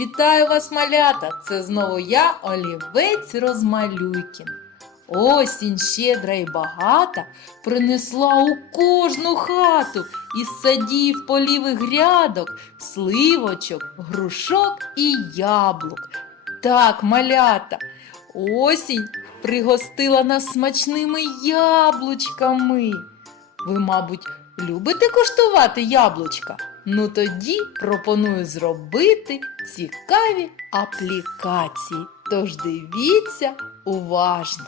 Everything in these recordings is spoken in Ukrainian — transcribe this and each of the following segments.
Вітаю вас, малята! Це знову я, олівець Розмалюйкін. Осінь щедра і багата принесла у кожну хату із садів, полів і грядок, сливочок, грушок і яблук. Так, малята, осінь пригостила нас смачними яблучками. Ви, мабуть, любите коштувати яблучка? Ну тоді пропоную зробити цікаві аплікації. Тож дивіться уважно.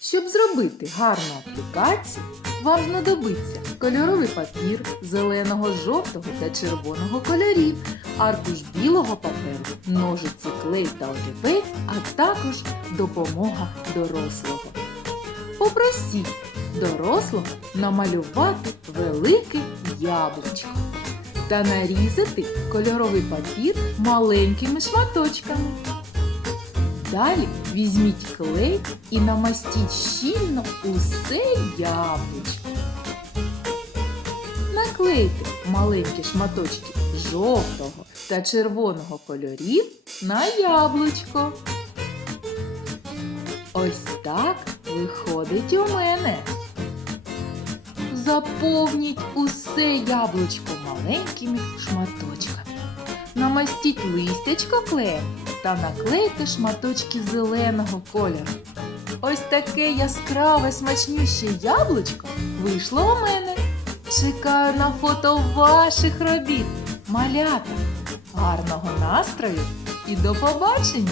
Щоб зробити гарну аплікацію, вам знадобиться кольоровий папір зеленого, жовтого та червоного кольорів, аркуш білого паперу, ножиці, клей та олівець, а також допомога дорослого. Попросіть дорослого намалювати велике яблучко та нарізати кольоровий папір маленькими шматочками. Далі візьміть клей і намастіть щільно усе яблучко. Наклейте маленькі шматочки жовтого та червоного кольорів на яблучко. Ось так виходить у мене. Заповніть усе яблучко маленькими шматочками. Намастіть листячко клеєм та наклейте шматочки зеленого кольору. Ось таке яскраве смачніше яблучко вийшло у мене. Чекаю на фото ваших робіт. Малята. Гарного настрою і до побачення!